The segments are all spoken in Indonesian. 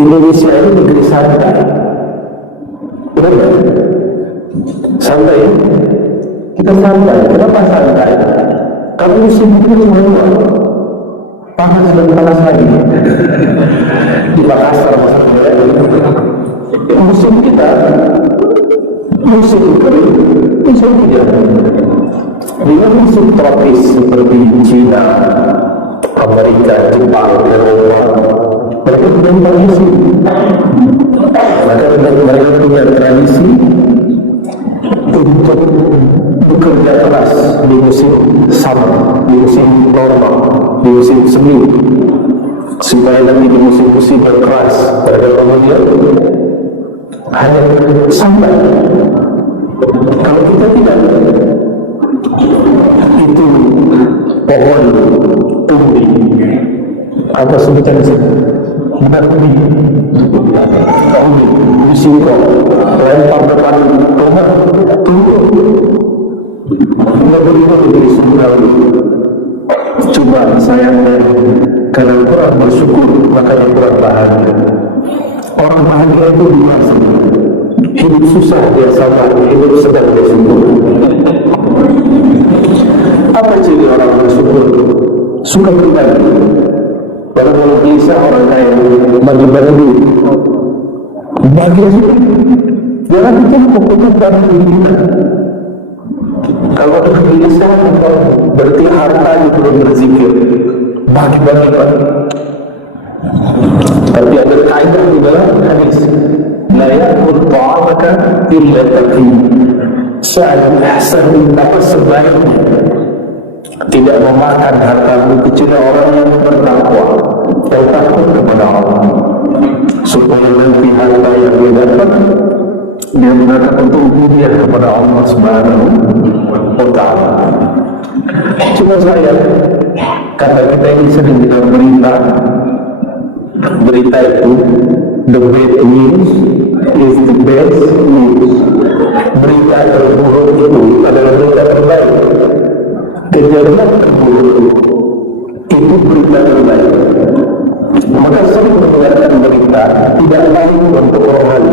Indonesia ini negeri santai. Benar? Santai. Kita santai. Kenapa santai? Kalau musim itu semua panas dan panas lagi. Di Makassar maksudnya. Musim kita musim kering, musim hujan. Dengan musim tropis seperti China, Amerika, Jepang, Eropa, mereka punya tradisi. Maka mereka punya tradisi untuk bekerja keras di musim summer, di musim normal, di musim semi, supaya nanti di musim-musim yang keras mereka kemudian hanya sampai. Kalau kita tidak, itu pohon umbi, apa sebutan itu? Benar umbi, singkong, lempar depan rumah, tutup. Negeri surga. Cuma sayangnya, kalau orang bersyukur maka yang kurang bahagia. Orang bahagia itu dua sebenarnya. Hidup susah dia sabar, hidup sedang dia syukur. Apa ciri orang bersyukur? Suka berbagi. Kalau bisa orang kaya bagi-bagi duit, bagi aja. Jangan bikin fokusnya pada diri kita. Kalau ada kegelisahan, berarti harta itu belum berzikir. Bagi-bagi. Tapi ada kaidah di dalam hadis. La ya'kul ta'amaka illa taqi. Sa'al ahsan apa sebaiknya tidak memakan hartamu kecuali orang yang bertakwa, yang takut kepada Allah. Supaya nanti harta yang dia dapat, dia gunakan untuk hubungan kepada Allah Subhanahu wa Ta'ala. Cuma saya kata kita ini sering kita berita itu the bad news is the best news. Berita terburuk itu adalah berita terbaik. Kejadian terburuk itu berita terbaik. Maka sering mendengarkan berita tidak lain untuk orang lain.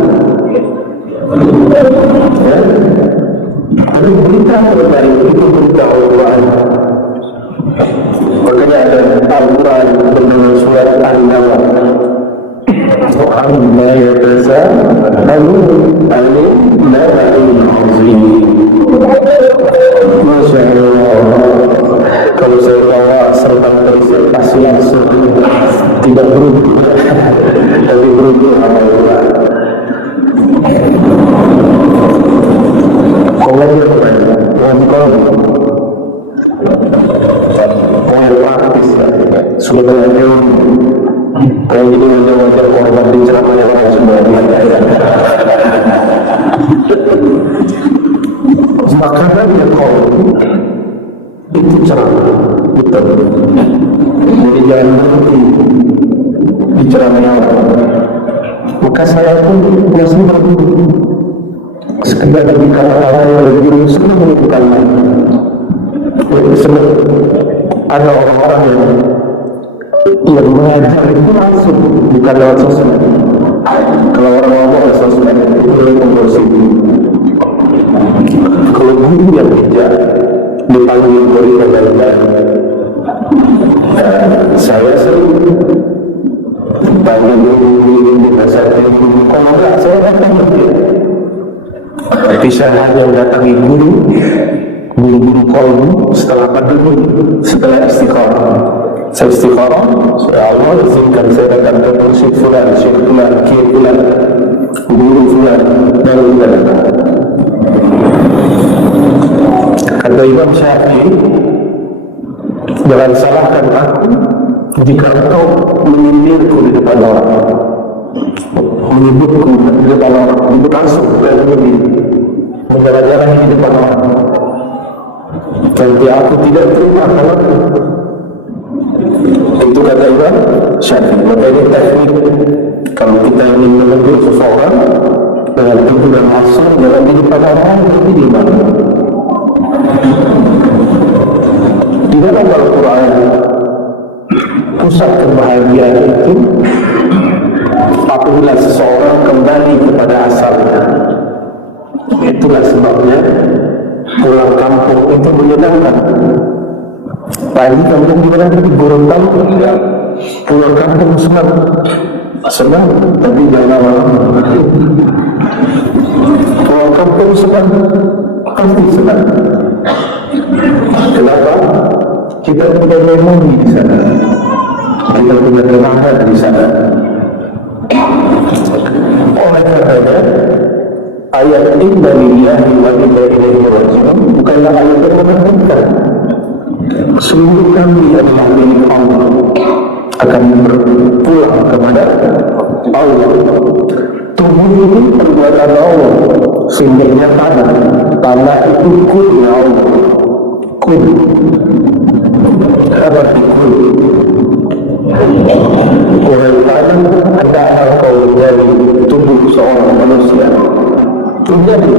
Ya? Tapi berita terbaik itu berita Al-Quran. Makanya ada Al-Quran dengan surat An-Naml. Amma yatasaalun 'anil naba'il 'azim. Masya Allah. Kalau saya bawa serta presentasi langsung tidak beruntung, tapi beruntung Allah. Kalau dia praktis, sudah ada kalau jadi wajar korban di ceramah yang lain semua makanan yang kau itu ceramah betul. Jadi jangan berhenti di ceramah yang lain. Maka saya pun masih berguru sekedar bagi orang yang berguru sudah menunjukkan lain. Ada orang-orang yang mengajar itu langsung, bukan lewat sosmed. Kalau orang ngomong lewat sosmed itu boleh membersih. Kalau guru yang bijak dipanggil murid dan baik, saya sering panggil guru dinasihati guru. Kalau enggak saya datang dia. Tapi saya hanya datangi guru-guru kolbu setelah pandemi, setelah istiqamah. Saya istiqamah, ya Allah izinkan saya datang ke Syekh Fulan, Syekh Fulan, Kiai Fulan, guru Fulan, baru kita datang. Kata Imam Syafi'i, jangan salahkan aku jika engkau menyindirku di depan orang, menyebutku di depan orang, menyebut langsung dan menjalan-jalan di depan orang. Nanti aku tidak terima kalau itu kata Imam Syafi'i. Maka ini teknik kalau kita ingin menegur seseorang dengan teguran asal dalam di depan orang itu di mana? Di dalam Al-Quran pusat kebahagiaan itu apabila seseorang kembali kepada asalnya. Itulah sebabnya pulang kampung itu menyenangkan. Balik kampung di mana? Di Gorontalo. Pulang kampung senang, tapi jangan lama-lama. Pulang kampung senang, pasti senang. Kenapa? Kita punya memori di sana, kita punya kenangan di sana. Oleh karenanya, ayat inna lillahi wa inna ilaihi raji'un bukanlah ayat yang menakutkan. Seluruh kami adalah milik Allah, akan berpulang kepada Allah. Tubuh ini perbuatan Allah, sehingga tanah itu kulnya Allah. Kul, apa arti kul? Orang tanah ada engkau dari tubuh seorang manusia. Jadi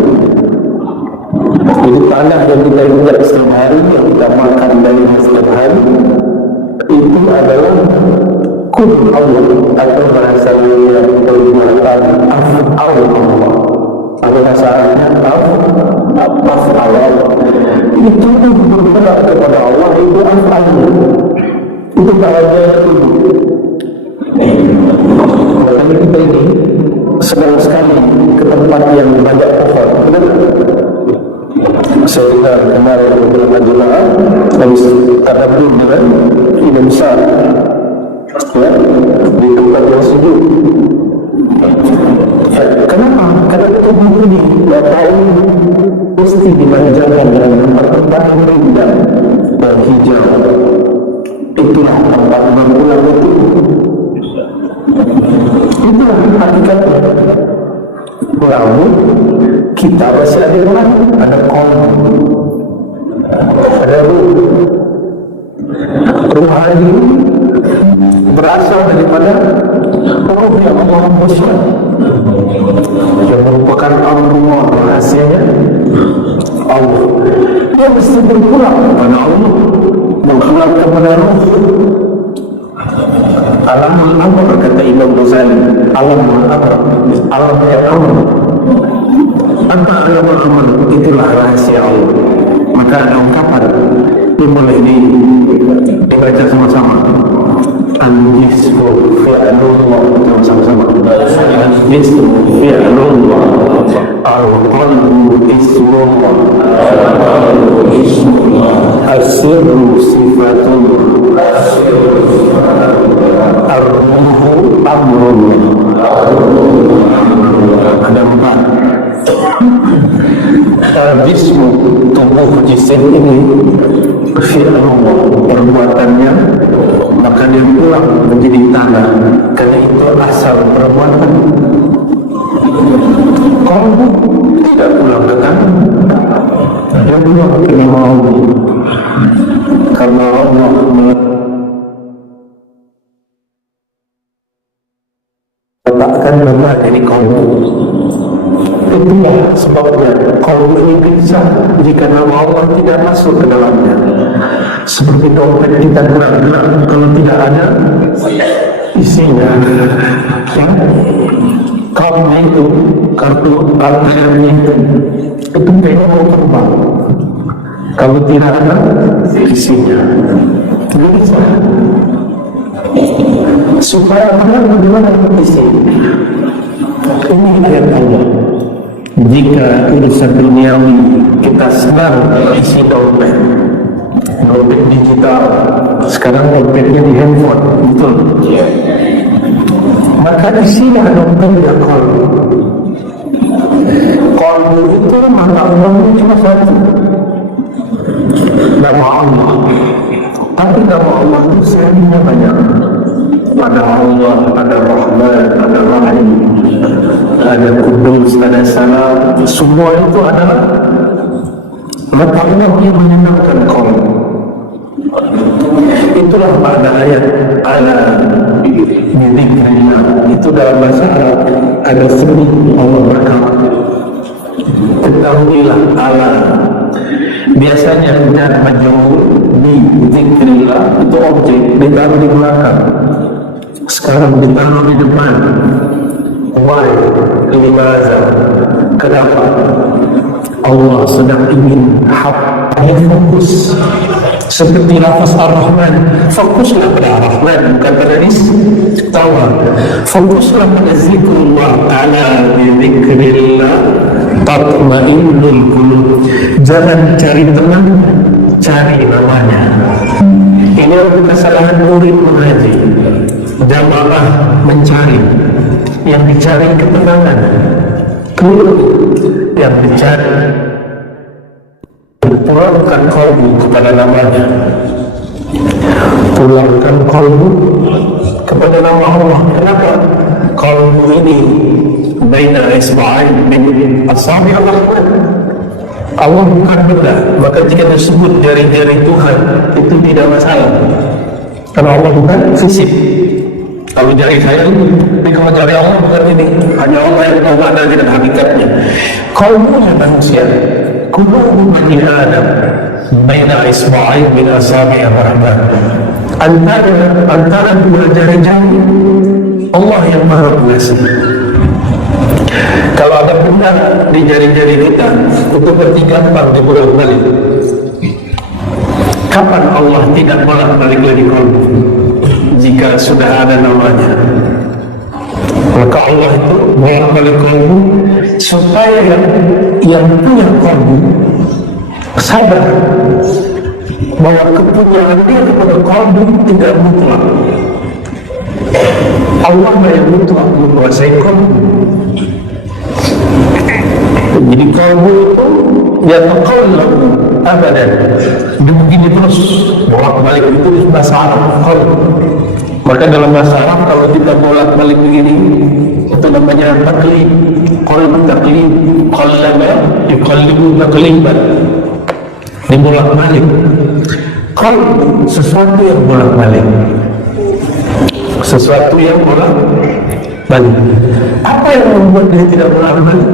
tanah yang kita ingat setiap hari, yang kita makan dari setiap hari, itu adalah kun Allah, atau bahasa yang perbuatan af'al Allah. Atau bahasanya af'al Allah. Itu bergerak kepada Allah, itu af'al. Itu bahagia itu. Makanya kita ini senang sekali ke tempat yang banyak pohon. Saya dengar kemarin beberapa jemaah habis tadabbur dengan Imam besar, ya, di tempat yang sejuk. Kenapa? Karena tubuh ini bapak ini mesti dimanjakan dengan tempat-tempat yang indah dan hijau. Itulah tempat berpulang itu. Itulah hakikatnya. Lalu kita masih ada orang, ada kolom, ada ruhani berasal daripada roh yang Allah besar, yang merupakan Allah, rahasianya Allah. Dia mesti berpulang kepada Allah, berpulang kepada roh. Alamul amr, kata Imam Ghazali. Alamul amr, alam yang amr. Apa alamul amr? Itulah rahasia Allah. Maka ada ungkapan yang boleh dibaca sama-sama. Al-Jismu fi'lullah, sama-sama. Al-Jismu fi'lullah, Al-Qalbu ismullah, Al-Sirru sifatullah, Ar-Ruhu amrullah. Ada 4. Al-Jismu, tubuh jisim ini, fi'lullah, perbuatannya, maka dia pulang menjadi tanah, karena itu asal perbuatan. Kalbu tidak pulang ke tanah, dia pulang ke nama Allah, karena Allah meletakkan nama dari kalbu. Itulah sebabnya kalbu ini bisa jika nama Allah tidak masuk ke dalamnya. Seperti dompet kita gerak-gerak, kalau tidak ada isinya, ya, kartunya itu, kartu ATM-nya itu mau terbang. Kalau tidak ada isinya, tidak bisa. Supaya bagaimana isi? Ini ayat Allah. Jika urusan duniawi kita sedang isi dompet digital, sekarang dompetnya di handphone, betul? Maka isilah dompetnya kalbu. Kalbu itu mana Allah cuma satu, nama Allah. Tapi nama Allah itu serinya banyak. Ada Allah, ada Rahman, ada Rahim, ada Kudus, ada Salam. Semua itu adalah maka Allah yang menyenangkan kalbu. Itulah makna ayat ala bidzikrillah. Itu dalam bahasa Arab ada sebut Allah berkata, ketahuilah ala. Biasanya jar majrur bi dzikrillah itu objek ditaruh di belakang, sekarang ditaruh di depan. Why? Limaza? Kenapa? Allah sedang ingin hamba fokus. Seperti lafaz Ar-Rahman, fokuslah pada Ar-Rahman, bukan pada tawa. Fokuslah pada zikrullah, ala bizikrillah tatma'innul qulub. Jangan cari teman, cari namanya. Ini adalah kesalahan murid mengaji. Jamaah mencari, yang dicari ketenangan, yang dicari pulangkan kalbu kepada namanya, pulangkan kalbu kepada nama Allah. Kenapa? Kalbu ini baina isba'ain min asabi Ar-Rahman. Allah bukan benda, maka jika disebut jari-jari Tuhan itu tidak masalah, karena Allah bukan fisik. Kalau jari saya ini, tapi kalau jari Allah bukan ini. Hanya Allah yang tahu makna dan hakikatnya. Kalbunya manusia, kullu bani Adam baina isba'ain min asabi Ar-Rahman. Antara dua jari-jari Allah yang Maha Pengasih. Kalau ada benda di jari-jari kita itu bertiga-empat dibolak-balik. Kapan Allah tidak bolak-balik lagi kalbu? Jika sudah ada namanya, maka Allah itu bolak-balik kalbu supaya yang punya kalbu sadar bahwa kepunyaan dia kepada kalbu tidak mutlak. Allah yang mutlak menguasai kalbu. Jadi kalbu itu ya taqallab abadan, begini terus bolak-balik. Itu di bahasa Arab qalb. Maka dalam bahasa Arab kalau kita bolak-balik begini itu namanya taklid. Qalb taklid, qallaba yuqallibu taqliban, dibolak-balik. Qalb sesuatu yang bolak-balik, sesuatu yang bolak-balik. Apa yang membuat dia tidak bolak-balik?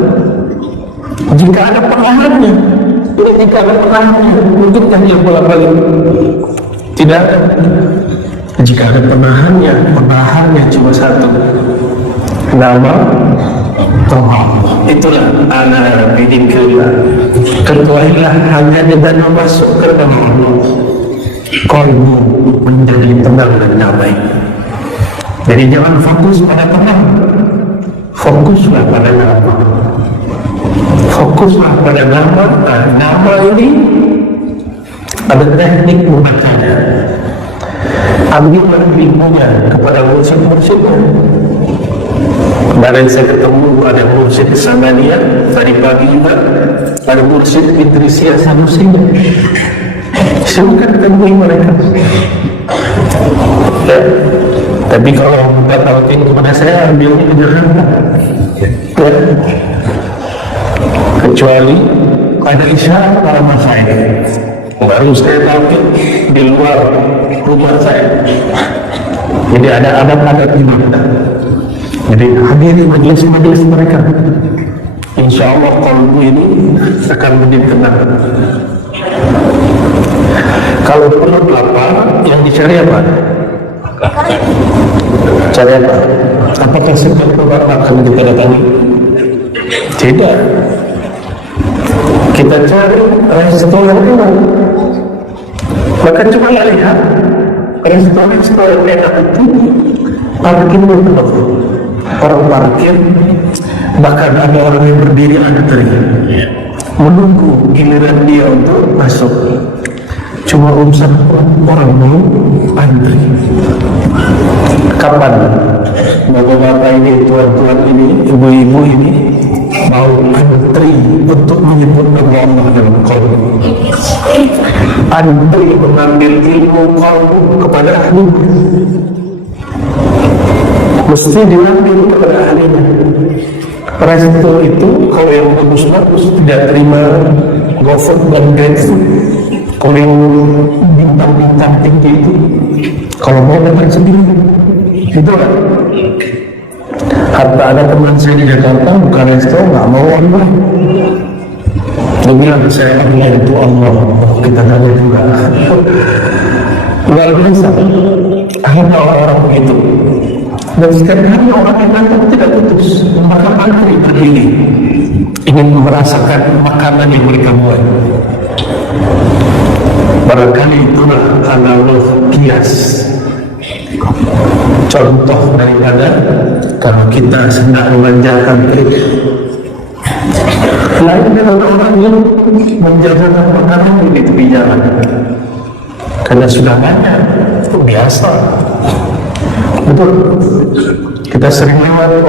Jika ada penahannya. Jika ada penahannya, mungkinkah dia bolak-balik? Tidak ada. Jika ada penahannya cuma satu, nama Allah. Itulah ana bidzikrillah. Ketahuilah hanya dengan masuk ke dalam Allah, kalbu menjadi tenang dan damai. Jadi jangan fokus pada tenang, fokuslah pada nama. Fokuslah pada nama. Nama ini ada teknik membacanya. Ambillah ilmunya kepada mursyid-mursyidnya. Kemarin saya ketemu ada mursyid Samaniyah tadi pagi juga, ada mursyid Idrisiyah Sanusi. Silakan temui mereka. Ya. Tapi kalau minta talqin kepada saya, ambilnya ke Jakarta. Ya. Kecuali ada isyarat para masyayikh, baru saya talqin di luar rumah saya. Jadi ada adat-adat juga. Jadi hadiri majelis-majelis mereka. Insya Allah kalbu ini akan menjadi tenang. Kalau perut lapar, yang dicari apa? Cari apa? Apakah sekedar makan kita datangi? Tidak. Kita cari restoran yang enak. Maka cuma lihat restoran yang enak itu parkirnya penuh. Orang parkir, bahkan ada orang yang berdiri antri menunggu giliran dia untuk masuk. Cuma urusan orang mau antri. Kapan bapak-bapak ini, tuan-tuan ini, ibu-ibu ini mau antri untuk menyebut nama Allah dalam qalbu? Antri mengambil ilmu qalbu kepada ahli, mesti diambil kepada ahlinya. Resto itu kalau yang bagus-bagus tidak terima GoFood dan GrabFood. Kalau yang bintang-bintang tinggi itu, kalau mau datang sendiri, itu kan. Hatta ada teman saya di Jakarta buka resto, nggak mau online. Dia bilang saya online itu Allah, kita tanya juga. Luar biasa. Hanya orang-orang begitu. Dan setiap hari orang yang datang tidak putus, maka antri berdiri ingin merasakan makanan yang mereka buat. Barangkali itulah analog kias, contoh daripada kalau kita sedang memanjakan diri. Lain dengan orang yang menjajakan makanan di tepi jalan, karena sudah banyak, itu biasa. Betul, kita sering lewat,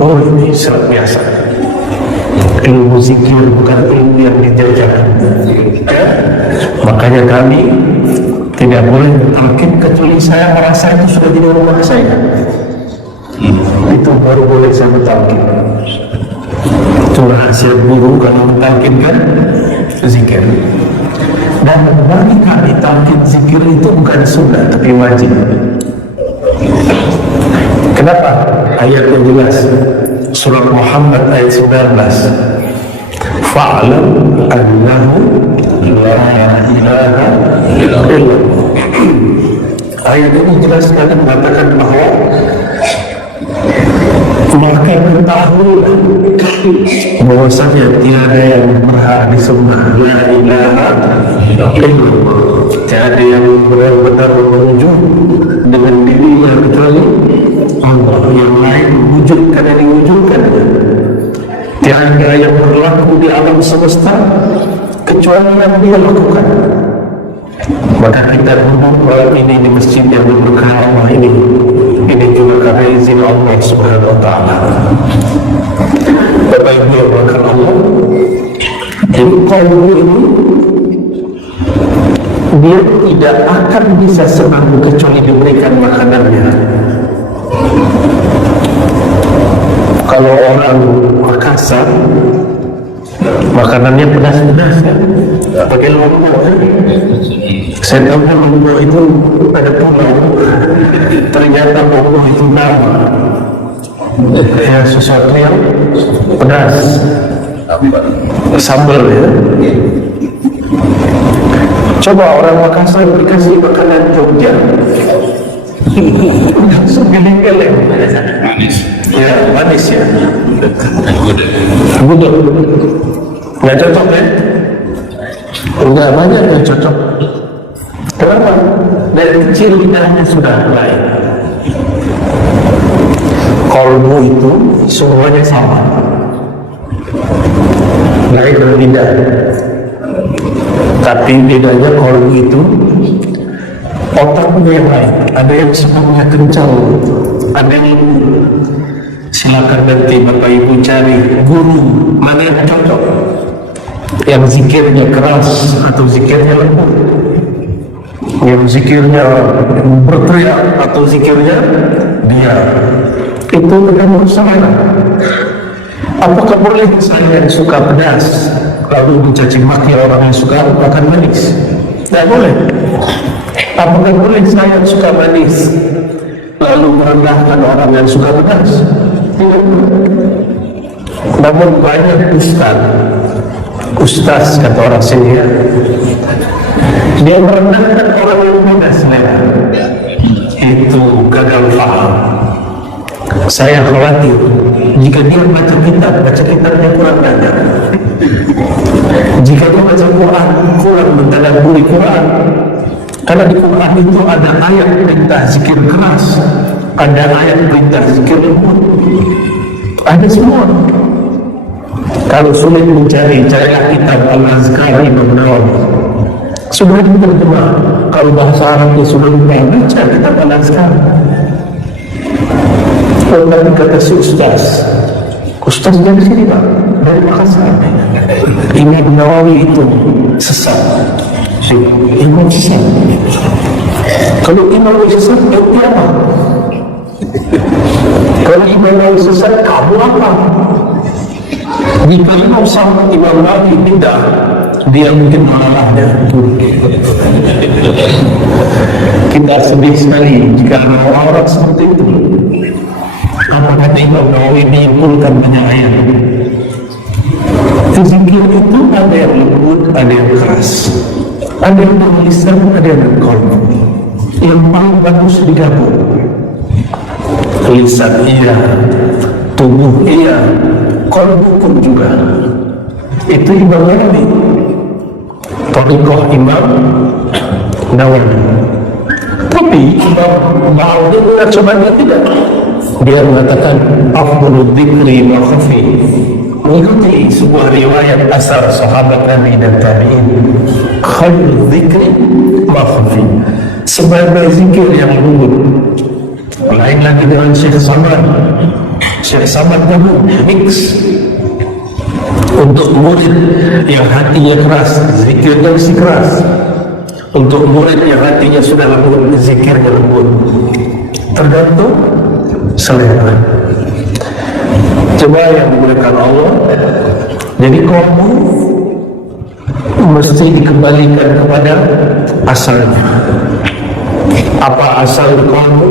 oh ini sangat biasa. Ilmu zikir bukan ilmu yang dijajakan. Makanya kami tidak boleh bertalqin kecuali saya merasa itu sudah tidak rumah saya. Itu baru boleh saya bertalqin. Itu rahasia guru kalau mentalqinkan zikir. Dan bagi kami talqin zikir itu bukan sunnah tapi wajib. Kenapa? Ayat yang jelas, surah Muhammad ayat 19, fa'lam annahu la ilaha illallah. Ayat ini jelas sekali mengatakan bahwa maka ketahuilah bahwasanya tiada yang berhak disembah, la ilaha illallah, tiada yang benar-benar menuju dengan dirinya kecuali Allah. Yang lain wujudkan dan diwujudkan, tiada yang berlaku di alam semesta kecuali yang dia lakukan. Maka kita duduk malam ini di masjid yang berberkah Allah ini juga karena izin Allah Subhanahu wa ta'ala. Bapak Ibu yang berkah Allah, jadi kalbu ini dia tidak akan bisa senang kecuali diberikan makanannya. Kalau orang Makassar makanannya pedas-pedas kan, pakai lombok kan. Saya tahu lombok itu ada pulau, ternyata lombok itu nama ya sesuatu yang pedas, sambal ya. Coba orang Makassar dikasih makanan Jogja segeling-geleng, manis ya, manis ya, gudeg nggak cocok ya, enggak banyak yang cocok. Kenapa? Dari kecil lidahnya sudah lain. Kolbu itu semuanya sama, lain dari lidah. Tapi bedanya kolbu itu otaknya yang lain. Ada yang sebelumnya kencang, ada yang silakan nanti Bapak Ibu cari guru mana yang cocok, yang zikirnya keras atau zikirnya lembut, yang zikirnya berteriak atau zikirnya diam. Itu dengan usaha. Apakah boleh saya yang suka pedas lalu mencaci maki orang yang suka makan manis? Tidak boleh. Apakah boleh saya yang suka manis lalu merendahkan orang yang suka pedas? Tidak. Namun banyak ustaz kata orang sini ya, dia merendahkan orang yang beda selera. Itu gagal paham. Saya khawatir jika dia baca kitabnya kurang banyak, jika dia baca Quran kurang mentadabburi Quran. Karena di Quran itu ada ayat perintah zikir keras, ada ayat perintah zikir lembut, ada semua. Kalau sulit mencari, carilah kitab Al-Azkar Imam Nawawi. Sudah diterjemah. Kalau bahasa Arabnya sudah baca kitab Al-Azkar. Kalau kata si Ustaz dari sini Pak, dari Makassar. Imam Nawawi itu sesat. Imam sesat. Kalau Imam sesat, itu apa? Kalau Imam Nawawi sesat, kamu apa? Jika Imam sama Imam Nawawi tidak, dia mungkin mengalahnya. Kita sedih sekali jika ada orang-orang seperti itu. Apa kata Imam Nawawi menyimpulkan banyak ayat. Zikir itu ada yang lembut, ada yang keras, ada yang berlisan, ada yang kolbu. Yang paling bagus digabung. lisan iya, tubuh iya, qalbu pun juga. Itu Imam Nawawi, Thariqah Imam Nawawi. Tapi Imam Nawawi mengacaukannya tidak. Dia mengatakan afdalul dzikri ma khafi, mengikuti sebuah riwayat asar sahabat Nabi dan tabi'in, khairul dzikri ma khafi, sebagai zikir yang lembut. Lain lagi dengan Syekh Samad. Syekh Samad gabung mix untuk murid yang hatinya keras, zikirnya mesti keras. Untuk murid yang hatinya sudah lembut, zikirnya lembut. Tergantung selera. Coba yang dimuliakan Allah. Jadi kamu mesti dikembalikan kepada asalnya. Apa asal kamu?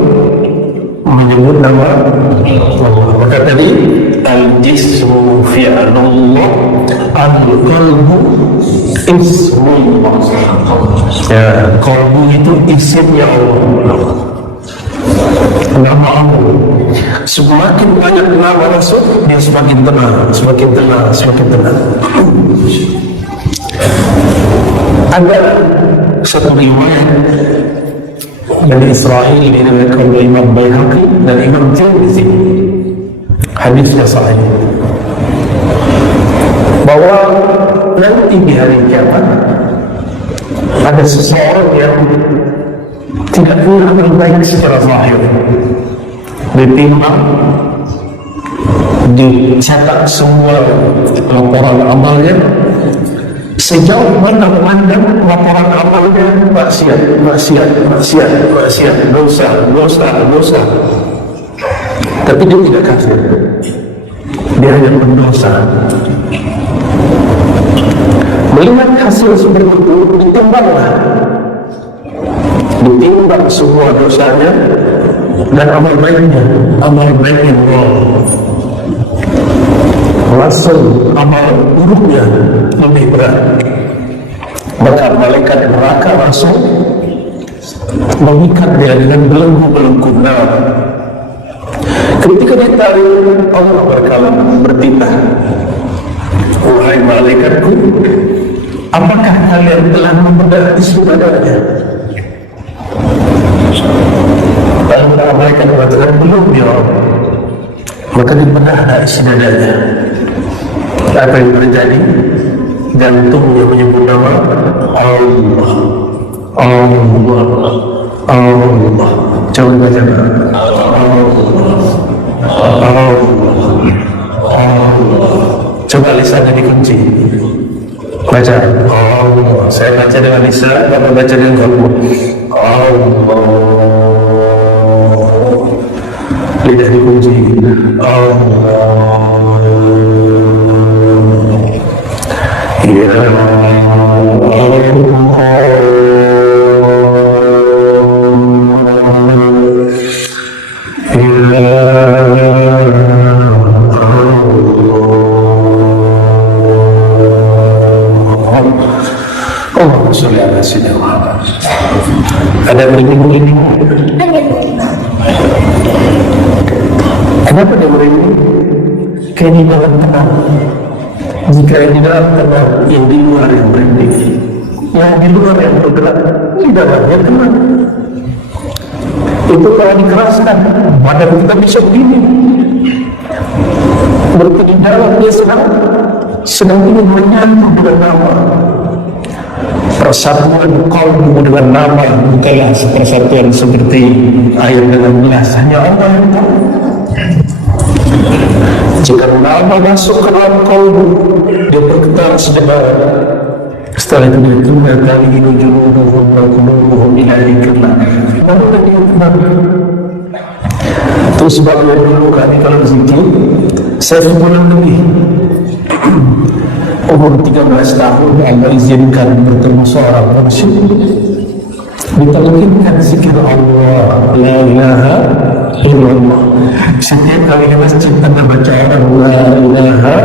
Menyebut nama Allah. Maka tadi al-jismu fi'alullah, al-qalbu ismullah. Ya, qalbu itu isimnya Allah, nama Allah. Semakin banyak nama masuk, dia semakin tenang, semakin tenang, semakin tenang. Ada satu riwayat dari Israel diriwayatkan oleh Imam Baihaqi dan Imam Tirmizi, hadisnya sahih, bahwa nanti di hari kiamat ada seseorang yang tidak punya amal baik secara zahir, ditimbang, dicatat semua laporan amalnya. Sejauh mana memandang laporan amalnya maksiat, dosa. Tapi dia tidak kafir, dia hanya berdosa. Melihat hasil seperti itu, ditimbang semua dosanya dan amal baiknya. Langsung amal buruknya lebih berat. Maka malaikat neraka langsung mengikat dia dengan belenggu neraka. Ketika ditarik, Allah bertitah, wahai malaikatku, apakah kalian telah membedah isi badannya? Lalu malaikat mengatakan, belum ya Allah. Maka dibedah isi dadanya. Apa yang terjadi? Jantungnya menyebut nama Allah. Coba baca. Allah. Coba lisannya dikunci. Baca. Allah. Saya baca dengan lisan, Bapak baca dengan kalbu. Allah. Lidah dikunci. Allah. Ya Allahumma sholli ala sayyidina Muhammad. Ada merinding-merinding? Kenapa dia merinding? Kayak di dalam tenang. Jika yang di dalam tenang, yang di luar yang merinding. Yang di luar yang bergerak, di dalamnya tenang. Itu kalau dikeraskan, badan kita bisa begini. Berarti di dalam dia sedang ingin menyatu dengan nama. Persatuan kalbu dengan nama bukanlah persatuan seperti air dengan gelas. Hanya Allah yang tahu. Jika nama masuk ke dalam kalbu, dia bergetar sejenak. Setelah itu dia tunda kali ini junuduhum wa qulubuhum ila dzikrillah. Baru dia tenang. Itu sebabnya dulu kami kalau zikir, saya sebulan lebih. Umur 13 tahun Allah izinkan bertemu seorang mursyid, ditalkinkan zikir Allah, la ilaha illallah. Setiap kali di masjid anda baca orang la ilaha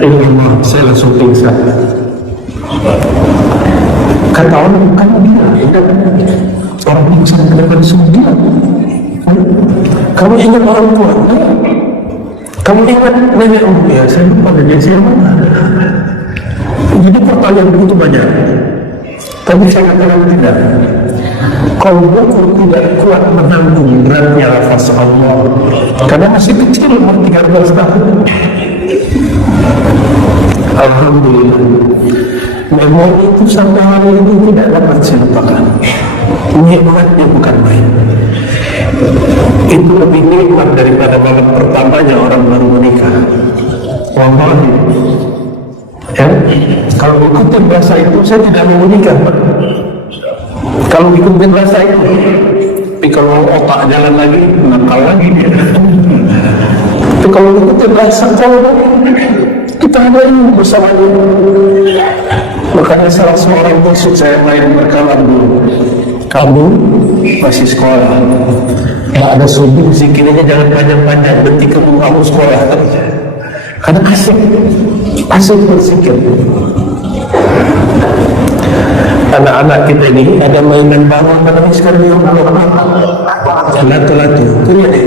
illallah, saya langsung pingsan. Kata orang, bukan dia, orang pingsan kenapa disuruh dia? Kamu ingat orang tua? Kamu ingat nenek? Oh ya, saya lupa nenek saya mana. Jadi pertanyaan begitu banyak. Tapi saya katakan tidak. Kalau buku tidak kuat menanggung beratnya lafaz Allah, karena masih kecil, umur 13 tahun. Alhamdulillah, memori itu sampai hari ini tidak dapat saya lupakan. Nikmatnya bukan main. Itu lebih nikmat daripada malam pertamanya orang baru menikah. Wallahi, ya, kalau ikutin bahasa itu saya tidak mau menikah, Pak. Kalau ikutin bahasa itu, tapi kalau otak jalan lagi, nakal lagi dia. Tapi kalau ikutin bahasa Allah, kita ada ilmu bersama dia. Makanya salah seorang musuh saya main berkalam dulu. Kamu masih sekolah, nggak ada subuh, zikirnya jangan panjang-panjang, nanti kamu sekolah. Karena asik berzikir. Anak-anak kita ini ada mainan baru apa namanya sekarang yang lato-lato, punya deh,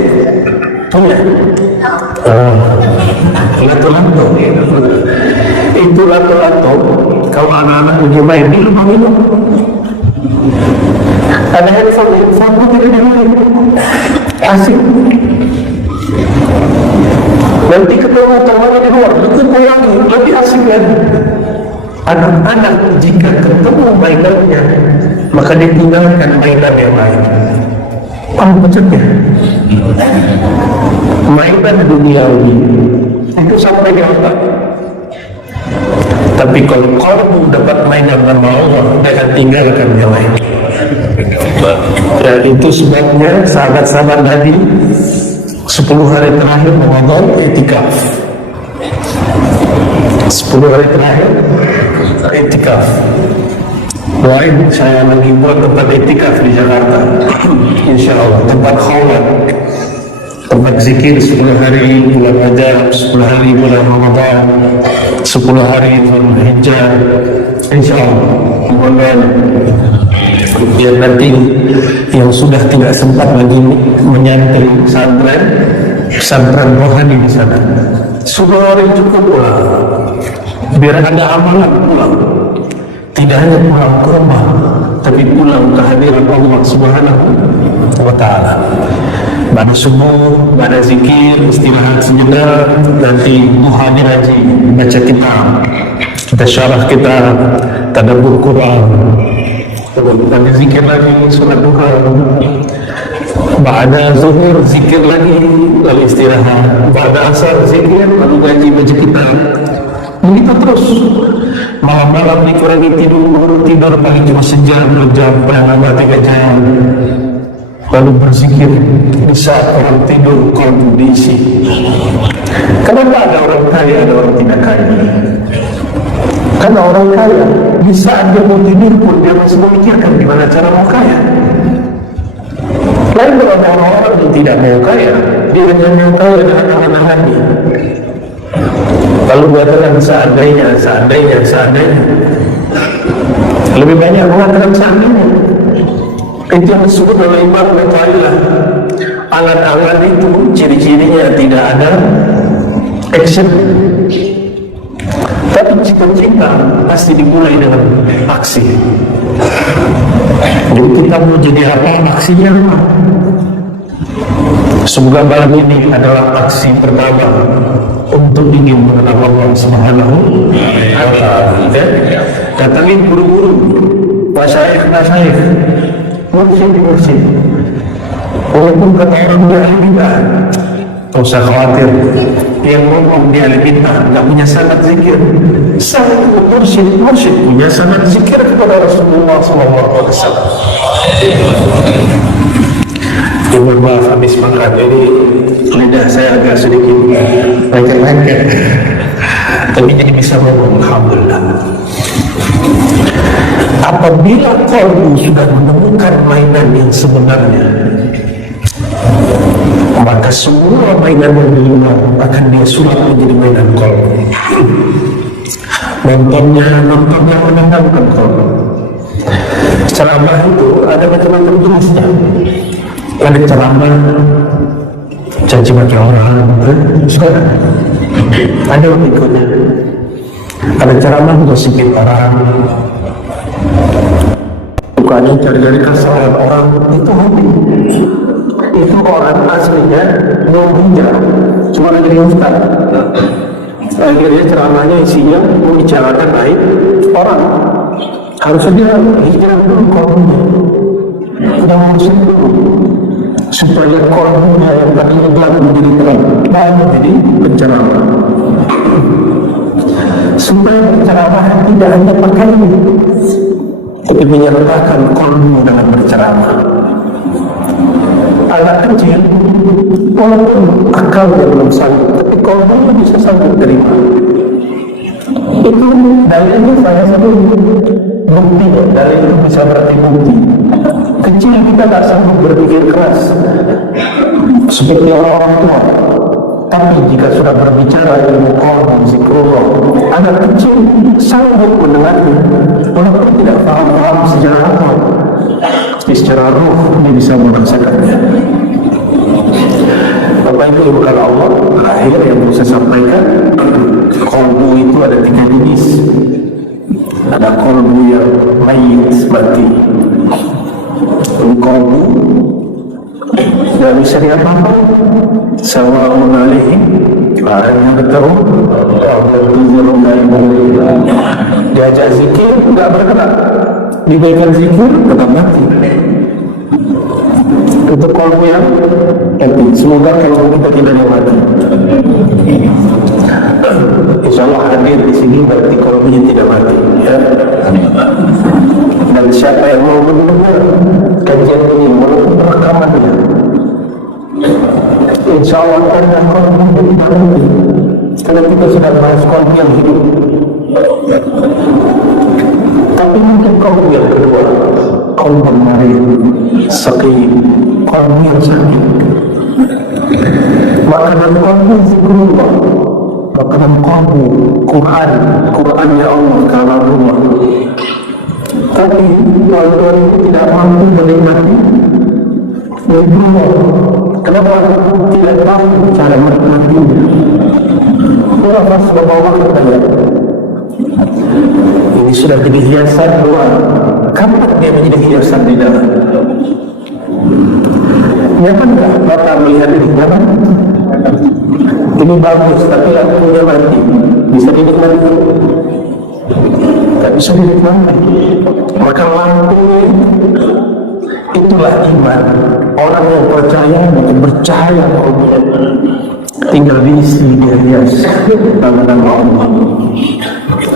punya. Lato-lato, itu lato-lato. Kalau anak-anak lagi main di rumah minum, ada handphone tidak dimain, asik. Nanti ketemu temannya di luar, itu pulangi, lebih asik lagi. Anak-anak jika ketemu mainannya, maka ditinggalkan mainan yang lain. Apa maksudnya? Mainan duniawi itu sampai di otak. Tapi kalau kamu dapat mainan sama Allah, jangan tinggalkan yang lain. Dan itu sebabnya sahabat-sahabat Nabi 10 hari terakhir Ramadan i'tikaf. 10 hari terakhir i'tikaf. Doain saya lagi buat tempat i'tikaf di Jakarta. InsyaAllah tempat khawat, tempat zikir 10 hari bulan Rajab, 10 hari bulan Ramadan, 10 hari Zulhijjah. InsyaAllah mudah-mudahan biar nanti yang sudah tidak sempat lagi menyantri pesantren rohani di sana, sudah orang cukup pulang, biar ada amalan pulang. Tidak hanya pulang ke rumah, tapi pulang ke hadirat Allah Subhanahu wa Ta'ala. Pada subuh, pada zikir, istirahat sejenak, nanti duha diraji, baca kitab, kita syarah kitab, tadabbur Quran, nanti zikir lagi, sunat duha. Ba'da zuhur zikir lagi, lalu istirahat. Ba'da asar zikir, lalu ngaji baca kitab. Begitu terus. Malam-malam dikurangi tidur paling cuma sejam, 2 jam, paling lama 3 jam. Lalu berzikir di saat orang tidur, kalbu diisi. Kenapa ada orang kaya, ada orang tidak kaya? Karena orang kaya di saat dia mau tidur pun dia masih memikirkan gimana cara mau kaya. Lain kalau ada orang-orang yang tidak mau kaya, dia hanya mau kaya dengan angan-angannya. Lalu mengatakan seandainya. Lebih banyak mengatakan seandainya. Itu yang disebut oleh Imam Mutailah. Angan-angan itu ciri-cirinya tidak ada action. Tapi cita-cita pasti dimulai dengan aksi. Jadi kita mau jadi apa, aksinya apa? Semoga malam ini adalah aksi pertama untuk ingin mengenal Allah Subhanahu wa Ta'ala. Datangin buru-buru, masyayikh, mursyid. Walaupun kata orang dia ahli bid'ah, tak usah khawatir. Yang ngomong dia ahli bid'ah, tak punya sanad zikir. Sanad mursyid punya sanad zikir kepada Rasulullah SAW. Mohon maaf habis makan, ini lidah saya agak sedikit lengket-lengket, tapi jadi bisa ngomong. Alhamdulillah. Apabila kalbu sudah menemukan mainan yang sebenarnya, maka semua mainan yang di luar akan dia sulap menjadi mainan kalbu. Nontonnya menenangkan kalbu. Ceramah itu ada macam-macam jenisnya. Ada ceramah caci maki orang, ada berikutnya. Ada ceramah gosipin orang, bukannya cari-cari kesalahan orang, itu hobi. Itu orang aslinya mau hijrah, cuma lagi di ustaz. Akhirnya ceramahnya isinya membicarakan baik orang. Harusnya dia hijrah dulu kolomnya, tidak muslim dulu, supaya kolomnya yang tadinya gelap menjadi terang, lalu menjadi penceramah. Supaya penceramah tidak hanya pakai ini, tapi menyertakan kolomnya dalam berceramah. Anak kecil, walaupun akalnya belum sanggup, tapi kolomnya bisa sanggup terima. Itu dalilnya saya satu bukti, dalil itu bisa berarti bukti. Kecil kita tak sanggup berpikir keras seperti orang-orang tua, tapi jika sudah berbicara ilmu qalb, zikrullah, anak kecil sanggup mendengarnya walaupun tidak paham sejarah apa, tapi secara roh dia bisa merasakannya. Bapak Ibu bukan Allah. Akhir yang mau saya sampaikan, qalbu itu ada 3 jenis. Ada qalbu yang mayit, mati. Qalbu tidak bisa diapa-apa, sawa'un alaihim anzartahum aw lam tunzirhum la yu'minun. Diajak zikir tidak bergerak, diberikan zikir tetap mati. Itu kolom yang mati. Semoga kalau kita tidak mati. Insya Allah hadir di sini berarti kolomnya tidak mati. Ya. Dan siapa yang mau mendengar kajian ini walaupun rekamannya, insya Allah akan kolomnya tidak mati. Karena kita sudah bahas kolom yang hidup. Tapi mungkin kolom yang kedua, kolom marid, sakit, kolom yang sakit. Makanan kolbu zikrullah, makanan kolbu Quran, Quran ya Allah kalamullah. Tapi kalau orang tidak mampu menikmati zikrullah, kenapa tidak tahu cara menikmatinya? Orang pas membawa katanya, ini sudah jadi hiasan luar. Kapan dia menjadi hiasan di dalam? Nyaman tak mata melihat ini? Nyaman? Ini bagus, tapi lampunya mati. Bisa dinikmati? Tak bisa dinikmati. Maka lampunya itulah iman. Orang yang percaya makin bercahaya Allah. Tinggal diisi, dia hias nama-nama Allah.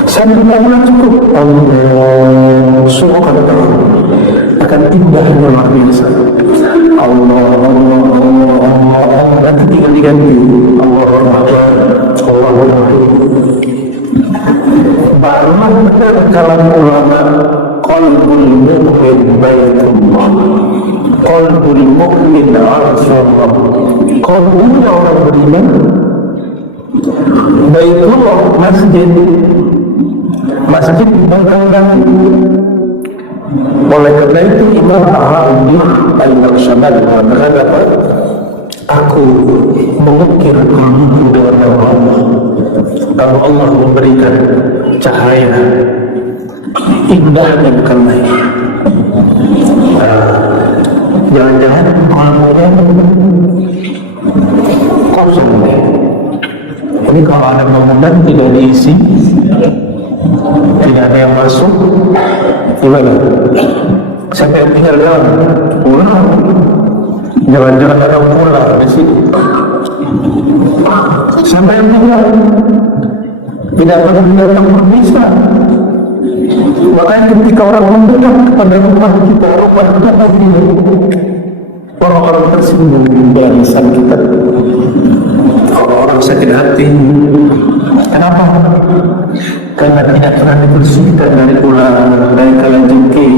Sambil Allah cukup. Allah subhanahu akan indahnya luar biasa. Allah, Allah, Allah, Allah, Allah. Nanti tinggal diganti Allah Rahman, Allah Rahim. Barulah benar kalam ulama, qalbul mu'min baitullah, qalbul mu'min arsyullah. Qalbunya orang beriman baitullah, masjid, masjid bangkang. Oleh karena itu Imam Ahmad Al-Naqsyabandi mengatakan apa? Aku mengukir kalbuku dengan nama Allah. Kalau Allah memberikan cahaya indah dan bukan main. Jangan-jangan kalbunya kosong. Ini kalau ada bangunan tidak diisi, tidak ada yang masuk, gimana? Siapa yang tinggal dalam? Pulang. Jangan-jangan ada pulang di sini. Siapa yang tinggal? Tidak pernah datang berbisa. Makanya ketika orang mendekat kepada rumah kita, rumah kita pasti orang-orang tersinggung dalam lisan kita. Orang-orang sakit hati. Kenapa? Karena tidak pernah dibersihkan dari ular, dari kalajengki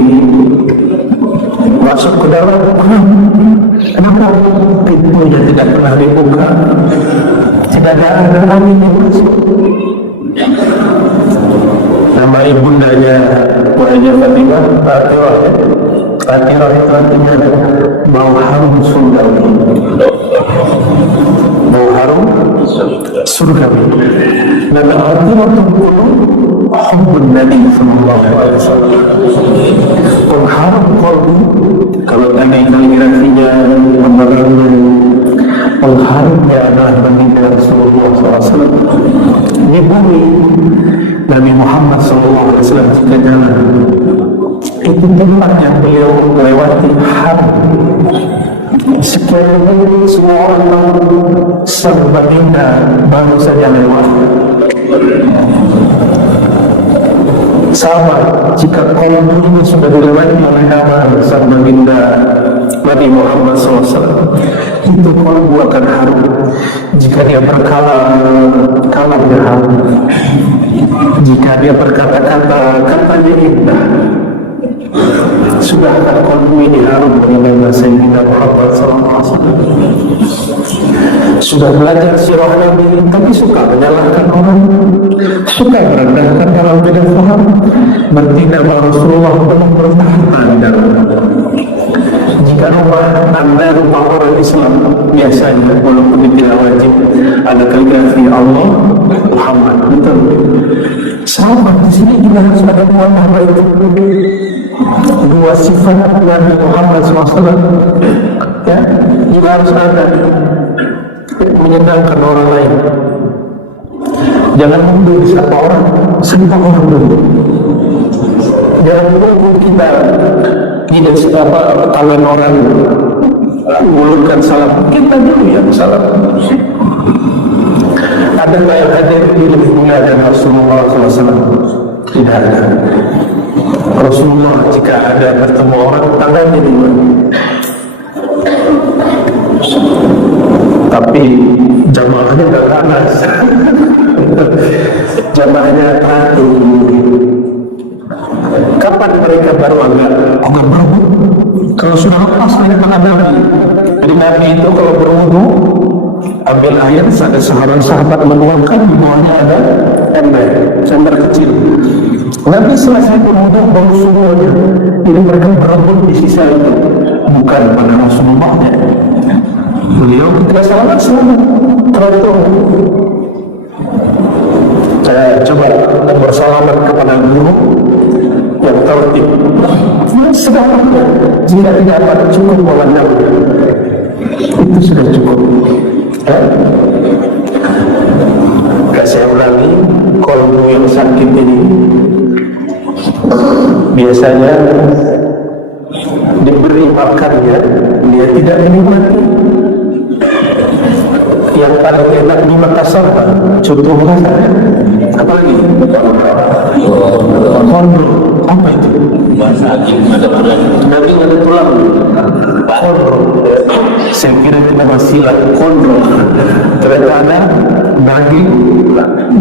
masuk ke dalam rumah. Kenapa? Pintunya tidak pernah dibuka, tidak ada angin yang masuk. Nama ibundanya Fatimah, Fatirah itu artinya bau harum surgawi, bau harum surgawi. Dan al-atimatul qulub hubbun Nabi sallallahu alaihi wasallam. Pengharum qalbi, kalau tanya kaligrafinya menerangnya, pengharumnya adalah baginda Rasulullah SAW. Di bumi Nabi Muhammad SAW jika jalan, itu tempat yang beliau melewati harum. Sekiranya semua orang tahu sang baginda baru saja lewat. Sama jika kolbu ini sudah dilewati oleh amal sang baginda Nabi Muhammad SAW, itu kolbu akan harum. Jika dia berkalam dia harum. Jika dia berkata-kata, katanya indah, sudah akan kolbu ini harum mengenai Sayyidina Muhammad SAW. Sudah belajar sirah Nabi, tapi suka menyalahkan orang, suka merendahkan kalau beda paham, bertindak bahwa Rasulullah belum bertahta di dalam. Jika rumah orang Islam biasanya walaupun tidak wajib ada kaligrafi Allah Muhammad, betul. Sama di sini juga harus ada dua nama itu, dua sifat Nabi Muhammad SAW, ya, juga harus ada. Menyenangkan orang lain. Jangan mundur siapa orang, senang orang dulu. Jangan tunggu kita tidak siapa tangan orang mengulurkan salam, kita dulu yang salam. Adakah yang hadir di dunia dan Rasulullah SAW? Tidak ada. Rasulullah jika ada bertemu orang, tangannya dulu. Tapi jamaahnya nggak panas. Jamaahnya teratur. Kapan mereka baru agak berburu? Kalau sudah lepas dari pengadaan. Jadi Nabi itu kalau berwudu, ambil air, ada sahabat menuangkan, di bawahnya ada ember kecil. Nabi selesai berwudu baru semuanya. Jadi mereka berebut di sisa itu, bukan pada Rasulullah-nya. Beliau ketika selamat teratur. Saya coba bersalaman kepada guru yang tertib. Segalanya jika tidak ada cukup memandang, itu sudah cukup. Saya ulangi, kolbu yang sakit ini biasanya diberi makannya, dia tidak menikmati. Yang paling enak di Makassar, contoh Makassar, apa lagi? Kondro, apa itu? Daging ada tulang. Kondro, saya kira kita masih lagi kondro. Ternyata ada daging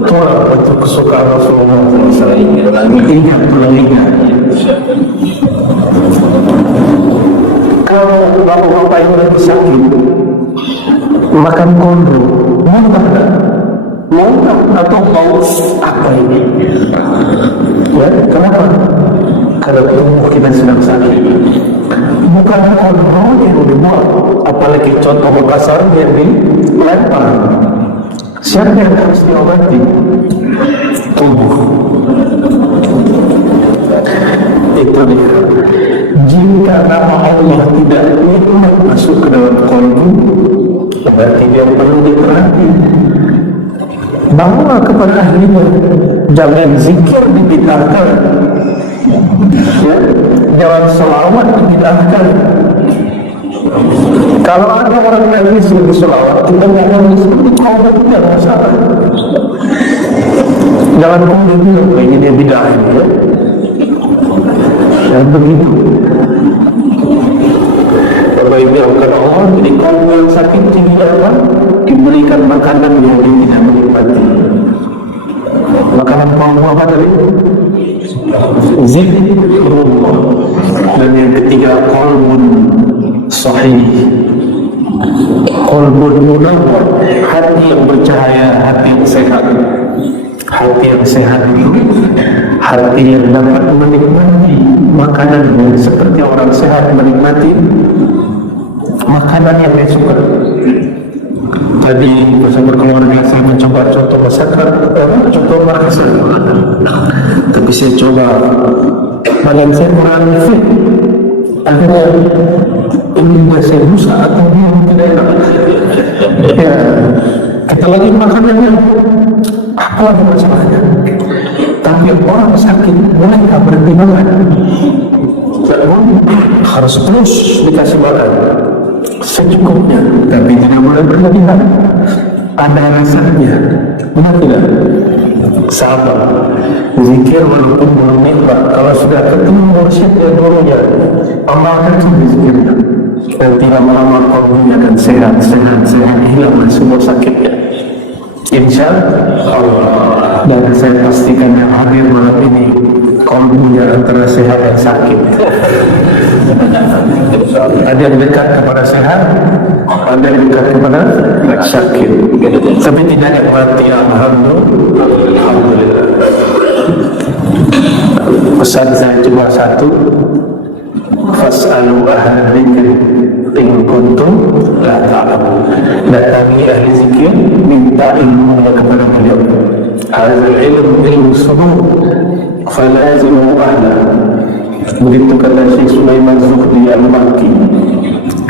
tulang, itu kesukaan Rasulullah SAW. Ingat tulang iga. Kalau bapak-bapak yang lagi sakit makan kondro, mau atau mau apa ini? Ya, kenapa? Karena tubuh kita sedang sakit. Bukan kondro yang dibuat, apalagi contoh Makassar yang dilempar. Siapa yang harus diobati? Tubuh. Itu dia. Jika nama Allah tidak nikmat masuk ke dalam kolbu, berarti dia perlu diperhati. Bawa kepada ahlinya. Jangan zikir dibid'ahkan, ya? Jangan selawat dibid'ahkan. Kalau ada orang nangis di selawat, kita nggak nangis, itu kalau tidak masalah. Jangan kemudian bilang ini dia bid'ah, ya? Dan begitu. Dibiarkan Allah, jadi kalau yang sakit tinggi apa, diberikan makanan yang dia tidak menikmati. Makanan kolbu apa tadi? Zikrullah. Dan yang ketiga, qalbun sahih, qalbun munawwar, hati yang bercahaya, hati yang sehat. Hati yang sehat itu hati yang dapat menikmati makanan seperti orang sehat menikmati makanan yang dia suka. Tadi bersama keluarga saya mencoba contoh masakan contoh Makassar, tapi saya coba badan saya kurang fit, akhirnya ini dia saya rusak atau dia tidak enak. Ya, kita lagi makanannya apa lagi masalahnya, tapi orang sakit boleh tak berhenti makan, harus terus dikasih makan secukupnya, tapi tidak boleh berlebihan. Ada rasanya, benar tidak? Sabar, zikir walaupun belum nikmat, kalau sudah ketemu mursyidnya dulunya, Allah akan sudah zikirnya. Nanti lama-lama kalbunya akan sehat, hilanglah semua sakitnya, insya Allah. Dan saya pastikan yang hadir malam ini kalbunya antara sehat dan sakit. Ada yang dekat kepada sehat, ada yang dekat kepada sakit, tapi tidak ada mati. Alhamdulillah. Pesan saya cuma satu, fas'alu ahla dzikri in kuntum la ta'lamun. Datangi ahli zikir, minta ilmu kepada beliau. Hadzal ilmu sunnah, falazimu ahla. Begitu kata Syekh Sulaiman Zuhdi Al-Makki,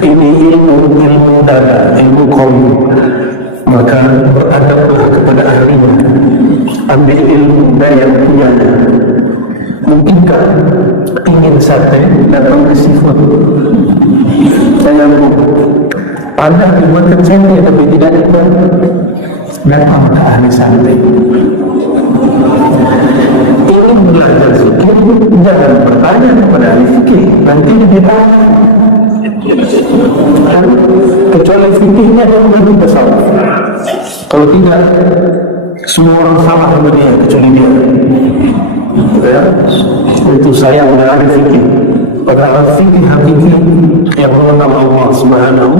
ini ilmu dada, ilmu qaul, maka beradablah kepada ahlinya, ambil ilmu daya punyanya. Mungkinkah ingin sate datang ke seafood? Saya ada dibuatkan sate tapi tidak ada, datang ke ahli sate. Ingin belajar fikih, jangan bertanya kepada ahli fikih, nanti ditanya. Kecuali fikihnya yang lebih besar. Kalau tidak, semua orang salah sama dia kecuali dia. Ya, itu saya udah ahli fikih. Padahal fikih hakiki yang mengenal Allah Subhanahu